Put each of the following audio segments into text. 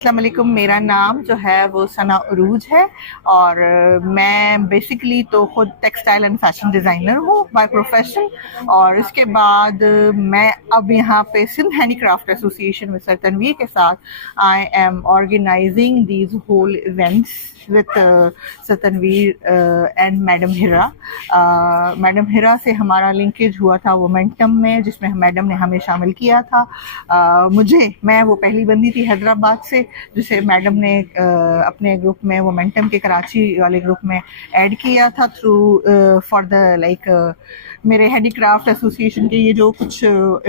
السلام علیکم. میرا نام جو ہے وہ ثنا عروج ہے اور میں بیسیکلی تو خود ٹیکسٹائل اینڈ فیشن ڈیزائنر ہوں بائی پروفیشن. اور اس کے بعد میں اب یہاں پہ سندھ ہینڈی کرافٹ ایسوسی ایشن میں سر تنویر کے ساتھ I am organizing these whole events with sir Tanvir and madam Hira. Madam Hira سے ہمارا لنکیج ہوا تھا وومنٹم میں، جس میں میڈم نے ہمیں شامل کیا تھا. میں وہ پہلی بندی تھی حیدرآباد سے جسے میڈم نے اپنے گروپ میں وومنٹم کے کراچی والے گروپ میں ایڈ کیا تھا تھرو فار دا لائک میرے ہینڈی کرافٹ ایسوسی ایشن کے یہ جو کچھ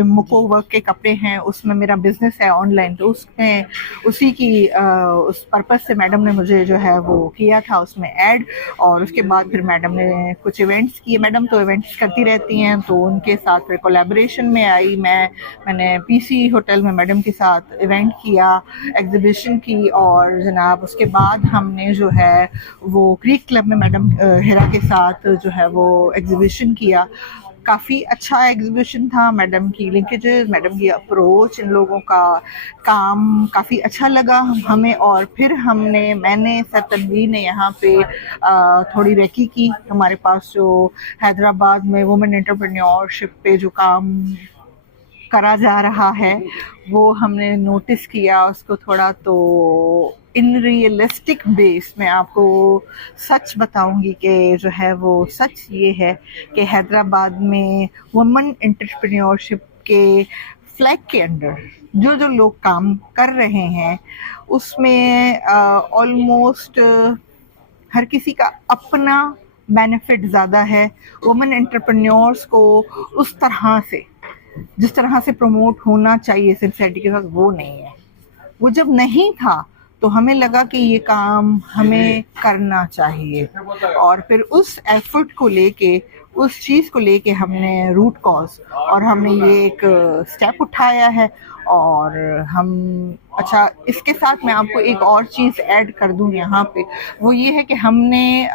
مکو ورک کے کپڑے ہیں اس میں میرا بزنس ہے آن لائن، تو اس میں اسی کی اس پرپز سے میڈم نے مجھے جو ہے وہ کیا تھا اس میں ایڈ. اور اس کے بعد پھر میڈم نے کچھ ایونٹس کیے. میڈم تو ایونٹس کرتی رہتی ہیں، تو ان کے ساتھ پھر کولیبریشن میں آئی. میں نے پی سی ہوٹل میں میڈم کے ساتھ ایونٹ کیا، ایگزیبیشن کی، اور جناب اس کے بعد ہم نے جو ہے وہ کریک کلب میں میڈم ہیرا کے ساتھ جو ہے وہ ایگزیبیشن کیا. کافی اچھا ایگزیبیشن تھا. میڈم کی لنکیجز، میڈم کی اپروچ، ان لوگوں کا کام کافی اچھا لگا ہمیں. اور پھر میں نے سر تنویر نے یہاں پہ تھوڑی ریکی کی. ہمارے پاس جو حیدرآباد میں وومن انٹرپرینیورشپ پہ جو کام کرا جا رہا ہے وہ ہم نے نوٹس کیا اس کو تھوڑا. تو ان ریئلسٹک بیس میں آپ کو سچ بتاؤں گی کہ جو ہے وہ سچ یہ ہے کہ حیدرآباد میں وومن انٹرپرینیورشپ کے فلیگ کے انڈر جو لوگ کام کر رہے ہیں اس میں آلموسٹ ہر کسی کا اپنا بینیفٹ زیادہ ہے. وومن انٹرپرینیورس کو اس طرح سے جس طرح سے پروموٹ ہونا چاہیے سنسیئرٹی کے ساتھ وہ نہیں ہے. وہ جب نہیں تھا تو ہمیں لگا کہ یہ کام ہمیں کرنا چاہیے، اور پھر اس ایفرٹ کو لے کے، اس چیز کو لے کے ہم نے روٹ کاز اور ہم نے یہ ایک سٹیپ اٹھایا ہے. اور اچھا اس کے ساتھ میں آپ کو ایک اور چیز ایڈ کر دوں یہاں پہ، وہ یہ ہے کہ ہم نے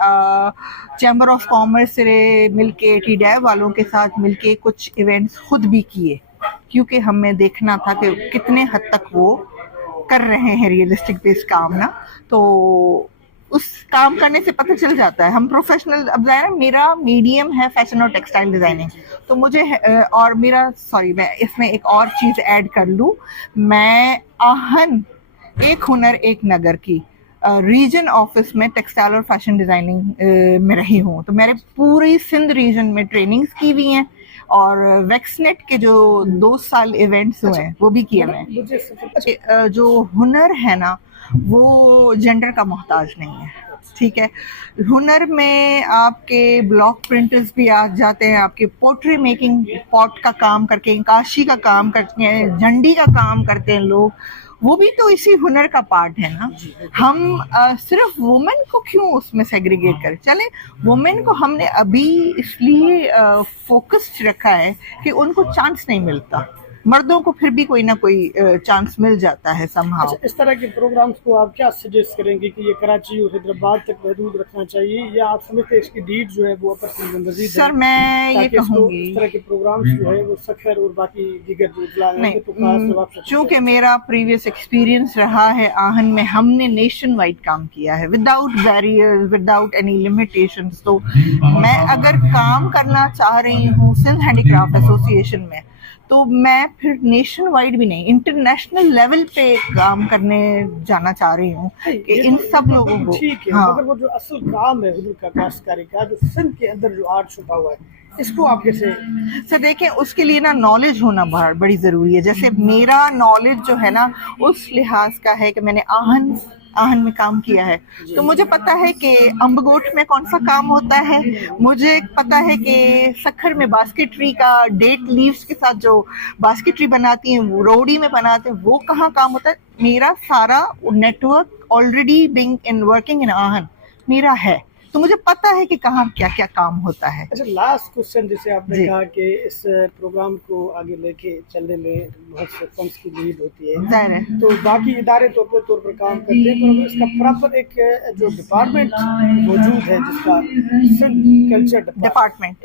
چیمبر آف کامرس سے مل کے، ٹی ڈی آئی والوں کے ساتھ مل کے کچھ ایونٹس خود بھی کیے، کیونکہ ہمیں دیکھنا تھا کہ کتنے حد تک وہ کر رہے ہیں ریئلسٹک بیس کام نا. تو اس کام کرنے سے پتہ چل جاتا ہے ہم پروفیشنل. اب ظاہر میرا میڈیم ہے فیشن اور ٹیکسٹائل ڈیزائننگ، تو مجھے اور میں اس میں ایک اور چیز ایڈ کر لوں. میں آہن ایک ہنر ایک نگر کی ریجن آفس میں ٹیکسٹائل اور فیشن ڈیزائننگ میں رہی ہوں. تو میرے پوری سندھ ریجن میں ٹریننگز کی ہوئی ہیں، اور ویکسنیٹ کے جو 2 سال ایونٹس ہوئے ہیں وہ بھی کیے میں. جو ہنر ہے نا وہ جینڈر کا محتاج نہیں ہے، ٹھیک ہے. ہنر میں آپ کے بلاک پرنٹرز بھی آ جاتے ہیں، آپ کے پوٹری میکنگ، پاٹ کا کام کر کے، کاشی کا کام کرتے ہیں، جھنڈی کا کام کرتے ہیں لوگ، وہ بھی تو اسی ہنر کا پارٹ ہے نا. ہم صرف وومن کو کیوں اس میں سیگریگیٹ کریں؟ چلیں وومن کو ہم نے ابھی اس لیے فوکسڈ رکھا ہے کہ ان کو چانس نہیں ملتا، مردوں کو پھر بھی کوئی نہ کوئی چانس مل جاتا ہے سم ہاؤ. اس طرح کے پروگرامز کو آپ کیا سجیسٹ کریں گے کہ یہ کراچی اور حیدرآباد تک محدود رکھنا چاہیے، یا آپ سمجھتے ہیں اس کی ڈیڈ جو ہے وہ اپر سندھ میں مزید ہے؟ سر میں یہ کہوں گی اس طرح کے پروگرامز جو ہے وہ سکھر اور باقی دیگر جو اضلاع ہیں نہیں، چونکہ میرا پریویس ایکسپیرینس رہا ہے آہن میں، ہم نے نیشن وائڈ کام کیا ہے without barriers, without any limitations. تو میں اگر کام کرنا چاہ رہی ہوں سندھ ہینڈی کرافٹ ایسوسی ایشن میں، تو میں پھر نیشن وائڈ بھی نہیں، انٹرنیشنل لیول پہ کام کرنے جانا چاہ رہی ہوں کہ ان سب لوگوں کو. ٹھیک ہے، مگر وہ جو اصل کام ہے حضور کا کاشتکاری کا، جو سندھ کے اندر جو آرٹ چھپا ہوا ہے، اس کو آپ کیسے؟ سر دیکھیں اس کے لیے نا نالج ہونا بڑی ضروری ہے. جیسے میرا نالج جو ہے نا اس لحاظ کا ہے کہ میں نے آہن میں کام کیا ہے، تو مجھے پتا ہے کہ امبگوٹ میں کون سا کام ہوتا ہے، مجھے پتا ہے کہ سکھر میں باسکٹری کا ڈیٹ لیوز کے ساتھ جو باسکٹری بناتی ہیں، وہ روڑی میں بناتے ہیں، وہ کہاں کام ہوتا ہے. میرا سارا network already working in uh میرا ہے، تو مجھے پتا ہے کہ کہاں کیا کیا کام ہوتا ہے. اچھا، لاسٹ کوشچن، جیسے آپ نے کہا کہ اس پروگرام کو آگے لے کے چلنے میں بہت سے فنڈس کی نیڈ ہوتی ہے، تو باقی ادارے تو اپنے طور پر کام کرتے ہیں، تو اس کا پراپر ایک جو ڈپارٹمنٹ موجود ہے جس کا سندھ کلچر ڈپارٹمنٹ،